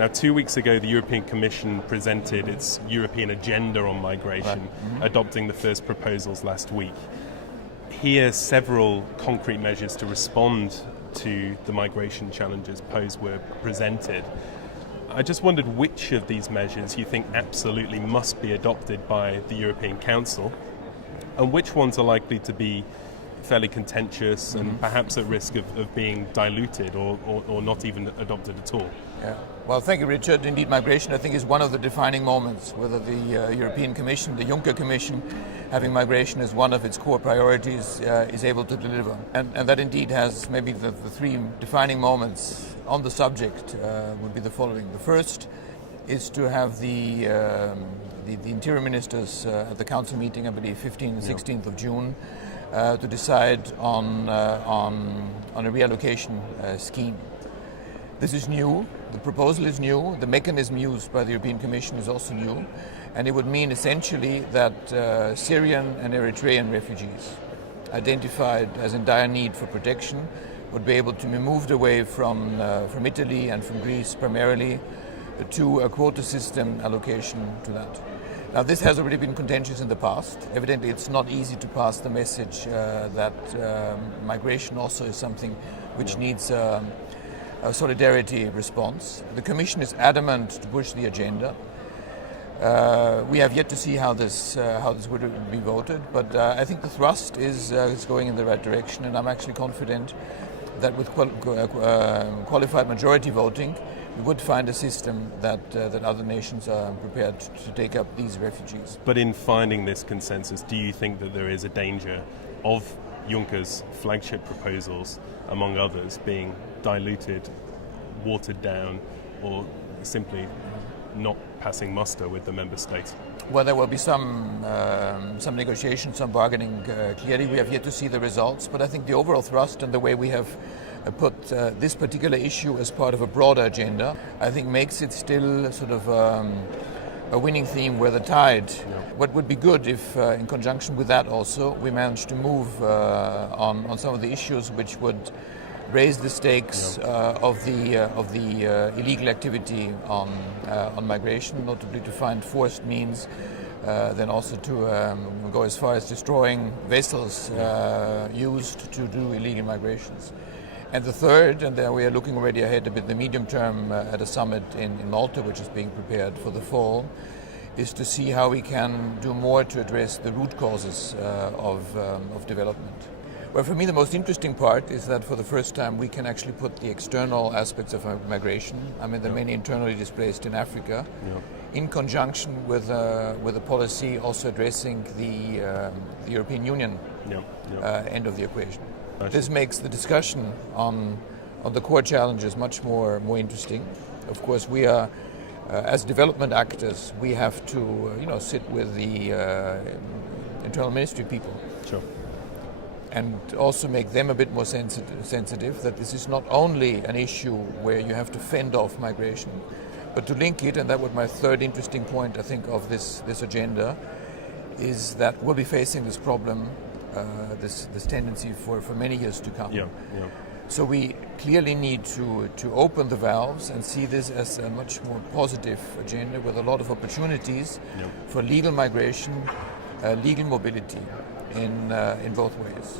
Now, 2 weeks ago, the European Commission presented its European agenda on migration, adopting the first proposals last week. Here, several concrete measures to respond to the migration challenges posed were presented. I just wondered which of these measures you think absolutely must be adopted by the European Council, and which ones are likely to be fairly contentious and perhaps at risk of being diluted or not even adopted at all. Yeah. Well, thank you, Richard. Indeed, migration, I think, is one of the defining moments, whether the European Commission, the Juncker Commission, having migration as one of its core priorities, is able to deliver. And that indeed has maybe the three defining moments on the subject would be the following. The first is to have the interior ministers at the council meeting, I believe 15th and 16th of June, to decide on a reallocation scheme. This is new, the proposal is new, the mechanism used by the European Commission is also new, and it would mean essentially that Syrian and Eritrean refugees identified as in dire need for protection would be able to be moved away from Italy and from Greece primarily to a quota system allocation to that. Now, this has already been contentious in the past. Evidently, it's not easy to pass the message that migration also is something which needs a solidarity response. The Commission is adamant to push the agenda. We have yet to see how this would be voted, but I think the thrust is going in the right direction, and I'm actually confident that with qualified majority voting, we would find a system that other nations are prepared to take up these refugees. But in finding this consensus, do you think that there is a danger of Juncker's flagship proposals, among others, being diluted, watered down, or simply not passing muster with the member states? Well, there will be some negotiations, some bargaining. Clearly, we have yet to see the results, but I think the overall thrust and the way we have put this particular issue as part of a broader agenda, I think makes it still sort of a winning theme where the tide. What would be good if, in conjunction with that also, we managed to move on some of the issues which would raise the stakes of the illegal activity on migration, notably to find forced means, then also to go as far as destroying vessels used to do illegal migrations. And the third, and there we are looking already ahead a bit, the medium term at a summit in Malta, which is being prepared for the fall, is to see how we can do more to address the root causes of development. Well, for me, the most interesting part is that for the first time we can actually put the external aspects of migration, I mean the many internally displaced in Africa, in conjunction with a policy also addressing the European Union end of the equation. This makes the discussion on the core challenges much more interesting. Of course, we are, as development actors, we have to sit with the internal ministry people. Sure. And also make them a bit more sensitive that this is not only an issue where you have to fend off migration, but to link it, and that was my third interesting point, I think, of this agenda, is that we'll be facing this problem, this tendency for many years to come. So we clearly need to open the valves and see this as a much more positive agenda with a lot of opportunities for legal migration, legal mobility in both ways.